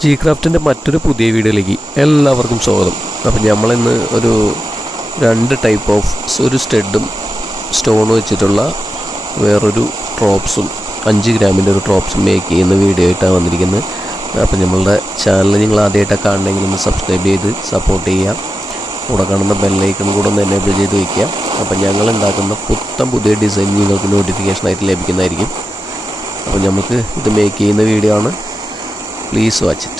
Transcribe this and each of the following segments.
Gcraftന്റെ മറ്റൊരു പുതിയ വീഡിയോയിലേക്ക് എല്ലാവർക്കും സ്വാഗതം. അപ്പോൾ നമ്മൾ ഇന്ന് ഒരു രണ്ട് ടൈപ്പ് ഓഫ് ഒരു സ്റ്റഡും സ്റ്റോൺ വെച്ചിട്ടുള്ള വേറൊരു ഡ്രോപ്സും 5 ഗ്രാമിൻ്റെ ഒരു ഡ്രോപ്സും മേക്ക് ചെയ്യുന്ന വീഡിയോ ആയിട്ടാണ് വന്നിരിക്കുന്നത്. അപ്പോൾ നമ്മളുടെ ചാനൽ നിങ്ങൾ ആദ്യമായിട്ടാണ് കാണണമെങ്കിൽ ഒന്ന് സബ്സ്ക്രൈബ് ചെയ്ത് സപ്പോർട്ട് ചെയ്യുക. കൂടെ കാണുന്ന ബെല്ലൈക്കൺ കൂടെ ഒന്ന് എനേബിൾ ചെയ്ത് വയ്ക്കുക. അപ്പോൾ ഞങ്ങൾ ഉണ്ടാക്കുന്ന പുതിയ ഡിസൈൻ നിങ്ങൾക്ക് നോട്ടിഫിക്കേഷനായിട്ട് ലഭിക്കുന്നതായിരിക്കും. അപ്പോൾ നമുക്ക് ഇത് മേക്ക് ചെയ്യുന്ന വീഡിയോ ആണ്. Please watch it.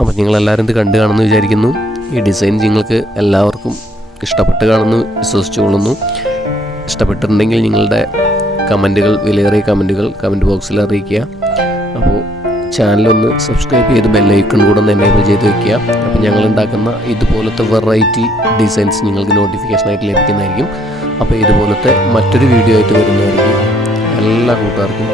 അപ്പോൾ നിങ്ങളെല്ലാവരും ഇത് കണ്ടു കാണുമെന്ന് വിചാരിക്കുന്നു. ഈ ഡിസൈൻ നിങ്ങൾക്ക് എല്ലാവർക്കും ഇഷ്ടപ്പെട്ട് കാണുന്നു വിശ്വസിച്ചുകൊള്ളുന്നു. ഇഷ്ടപ്പെട്ടിട്ടുണ്ടെങ്കിൽ നിങ്ങളുടെ കമൻറ്റുകൾ, വിലയേറിയ കമൻറ്റുകൾ കമൻറ്റ് ബോക്സിൽ അറിയിക്കുക. അപ്പോൾ ചാനലൊന്ന് സബ്സ്ക്രൈബ് ചെയ്ത് ബെല്ലൈക്കൺ കൂടെ ഒന്ന് എനേബിൾ ചെയ്ത് വയ്ക്കുക. അപ്പോൾ ഞങ്ങളുണ്ടാക്കുന്ന ഇതുപോലത്തെ വെറൈറ്റി ഡിസൈൻസ് നിങ്ങൾക്ക് നോട്ടിഫിക്കേഷനായിട്ട് ലഭിക്കുന്നതായിരിക്കും. അപ്പോൾ ഇതുപോലത്തെ മറ്റൊരു വീഡിയോ ആയിട്ട് വരുന്നതായിരിക്കും. എല്ലാ കൂട്ടുകാർക്കും